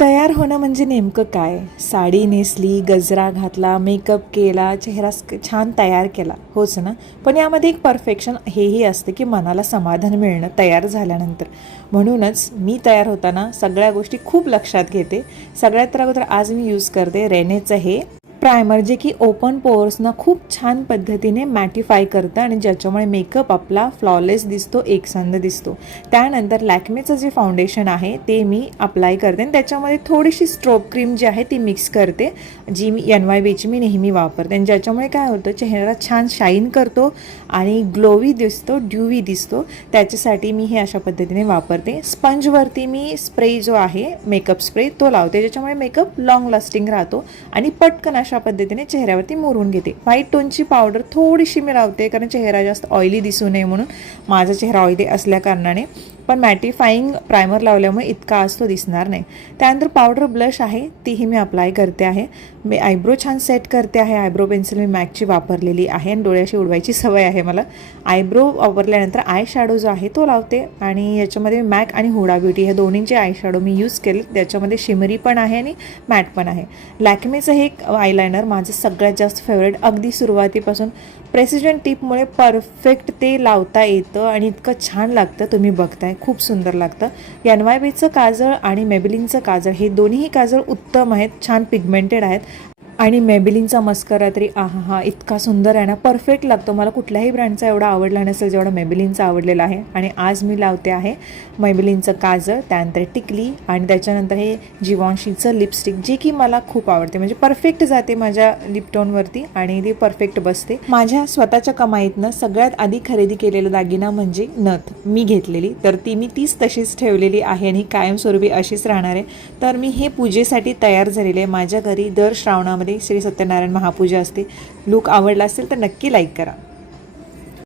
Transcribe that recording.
तयार होणं म्हणजे नेमकं काय? साडी नेसली गजरा घातला मेकअप केला चेहरा छान तयार केला. होच ना? पण यामध्ये एक परफेक्शन हेही असते की मनाला समाधान मिळणं तयार झाल्यानंतर. म्हणूनच मी तयार होताना सगळ्या गोष्टी खूप लक्षात घेते. सगळ्यात तर अगोदर आज मी यूज करते रेनेचं हे. प्रायमर जे की ओपन पोअर्सना खूप छान पद्धतीने मॅटिफाय करतं आणि ज्याच्यामुळे मेकअप आपला फ्लॉलेस दिसतो एकसंध दिसतो. त्यानंतर लॅक्मेचं जे फाउंडेशन आहे ते मी अप्लाय करते आणि त्याच्यामध्ये थोडीशी स्ट्रोक क्रीम जी आहे ती मिक्स करते जी मी एन वाय बीची मी नेहमी वापरते. आणि ज्याच्यामुळे काय होतं चेहरा छान शाईन करतो आणि ग्लोवी दिसतो ड्यूवी दिसतो. त्याच्यासाठी मी हे अशा पद्धतीने वापरते. स्पंजवरती मी स्प्रे जो आहे मेकअप स्प्रे तो लावते. ज्याच्यामुळे मेकअप लाँग लास्टिंग राहतो आणि पटकन अशा पद्धतीने चेहऱ्यावरती मोरून घेते. व्हाईट टोनची पावडर थोडीशी मी लावते कारण चेहरा जास्त ऑइली दिसू नये म्हणून माझा चेहरा ऑइली असल्या कारणाने. पण मॅटिफाईंग प्रायमर लावल्यामुळे इतका आज तो दिसणार नाही. त्यानंतर पावडर ब्लश आहे तीही मी अप्लाय करते आहे. मी आयब्रो छान सेट करते आहे. आयब्रो पेन्सिल मी मॅकची वापरलेली आहे आणि डोळ्याशी उडवायची सवय आहे मला. आयब्रो वापरल्यानंतर आय शॅडो जो आहे तो लावते आणि याच्यामध्ये मॅक आणि हुडा ब्युटी हे दोन्हींचे आय शॅडो मी यूज केले त्याच्यामध्ये शिमरी पण आहे आणि मॅट पण आहे. लॅकमेचं हे एक आयलायनर माझं सगळ्यात जास्त फेवरेट अगदी सुरुवातीपासून प्रेसिडेंट टिपमुळे परफेक्ट ते लावता येतं आणि इतकं छान लागतं. तुम्ही बघताय खूप सुंदर लागतं. एन वाय बीचं काजळ आणि मेबिलिनचं काजळ हे दोन्हीही काजळ उत्तम आहेत छान पिगमेंटेड आहेत. आणि मेबिलिनचा मस्करा तरी आहा हा इतका सुंदर आहे ना. परफेक्ट लागतो. मला कुठल्याही ब्रँडचा एवढा आवडला नसेल जेवढा मेबिलिनचा आवडलेला आहे. आणि आज मी लावते आहे मेबिलिनचं काजळ त्यानंतर टिकली आणि त्याच्यानंतर हे जिवॉन्शीचं लिपस्टिक जे की मला खूप आवडते. म्हणजे परफेक्ट जाते माझ्या लिपटोनवरती आणि ती परफेक्ट बसते. माझ्या स्वतःच्या कमाईतनं सगळ्यात आधी खरेदी केलेला दागिना म्हणजे नथ. मी घेतलेली. तर ती मी तीच तशीच ठेवलेली आहे आणि कायमस्वरूपी अशीच राहणार आहे. तर मी हे पूजेसाठी तयार झालेले आहे. माझ्या घरी दर श्रावणामध्ये श्री सत्यनारायण महापूजा असते. लूक आवडला असेल तर नक्की लाईक करा.